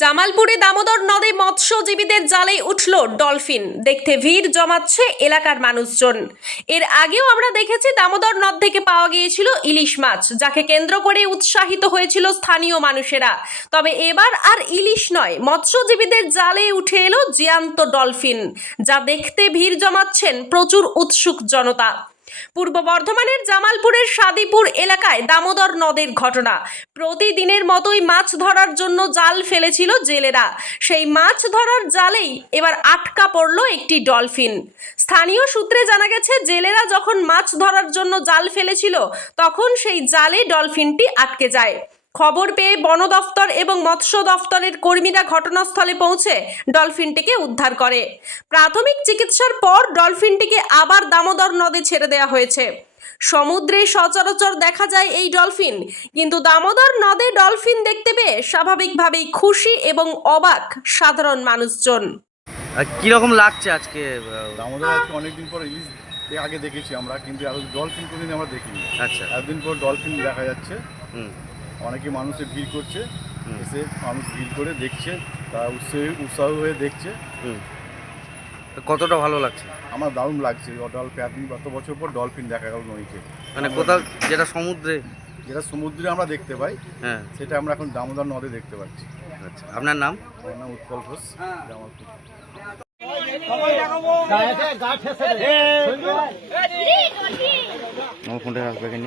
জামালপুরে দামোদর নদে মৎস্যজীবীদের জালে উঠল ডলফিন। দেখতে ভিড় জমাচ্ছে এলাকার মানুষজন। এর আগেও আমরা দেখেছি দামোদর নদ থেকে পাওয়া গিয়েছিল ইলিশ মাছ, যাকে কেন্দ্র করে উৎসাহিত হয়েছিল স্থানীয় মানুষেরা। তবে এবার আর ইলিশ নয়, মৎস্যজীবীদের জালে উঠে এলো জ্যান্ত ডলফিন, যা দেখতে ভিড় জমাচ্ছেন প্রচুর উৎসুক জনতা। পূর্ব বর্ধমানের জামালপুরের সাদিপুর এলাকায় দামোদর নদের ঘটনা। প্রতিদিনের মতোই মাছ ধরার জন্য জাল ফেলেছিল জেলেরা। সেই মাছ ধরার জালেই এবার আটকা পড়ল একটি ডলফিন। স্থানীয় সূত্রে জানা গেছে, জেলেরা যখন মাছ ধরার জন্য জাল ফেলেছিল, তখন সেই জালে ডলফিনটি আটকে যায়। খবর পেয়ে বন দফতর এবং মৎস্য দফতরের কর্মীরা ঘটনাস্থলে পৌঁছে ডলফিনটিকে উদ্ধার করে। প্রাথমিক চিকিৎসার পর ডলফিনটিকে আবার দামোদর নদে ছেড়ে দেওয়া হয়েছে। সমুদ্রে সচরাচর দেখা যায় এই ডলফিন কিন্তু দামোদর নদে ডলফিন দেখতে পেয়ে স্বাভাবিকভাবেই খুশি এবং অবাক সাধারণ মানুষজন। কীরকম লাগছে আজকে আহ, আমাদের আজকে অনেকদিন পর ইলিশ আগে দেখেছি আমরা কিন্তু ডলফিন কোনোদিন আমরা দেখিনি। আচ্ছা। এতদিন পর ডলফিন দেখা যাচ্ছে। হুম। অনেকে মানুষে ভিড় করছে। এসে মানুষ ভিড় করে দেখছে তারা উৎসাহ উৎসাহ হয়ে দেখছে। হুম। তো কতটা ভালো লাগছে? আমার দারুণ লাগছে ডলফিন এতদিন গত বছর পর ডলফিন দেখা গেল নদীতে। মানে কোথাও যেটা সমুদ্রে? যেটা সমুদ্রে আমরা দেখতে পাই হ্যাঁ। সেটা আমরা এখন দামোদর নদে দেখতে পাচ্ছি। আচ্ছা আপনার নাম? আমার নাম উৎপল ঘোষ জামালপুর। আমার ফোনটা রাখবে কেন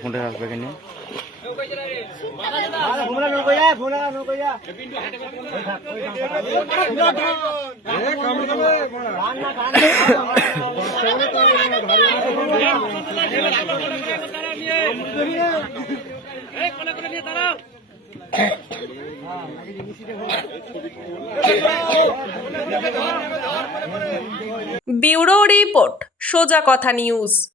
ফোনটা রাখবে কেন ব্যুরো রিপোর্ট সোজা কথা নিউজ।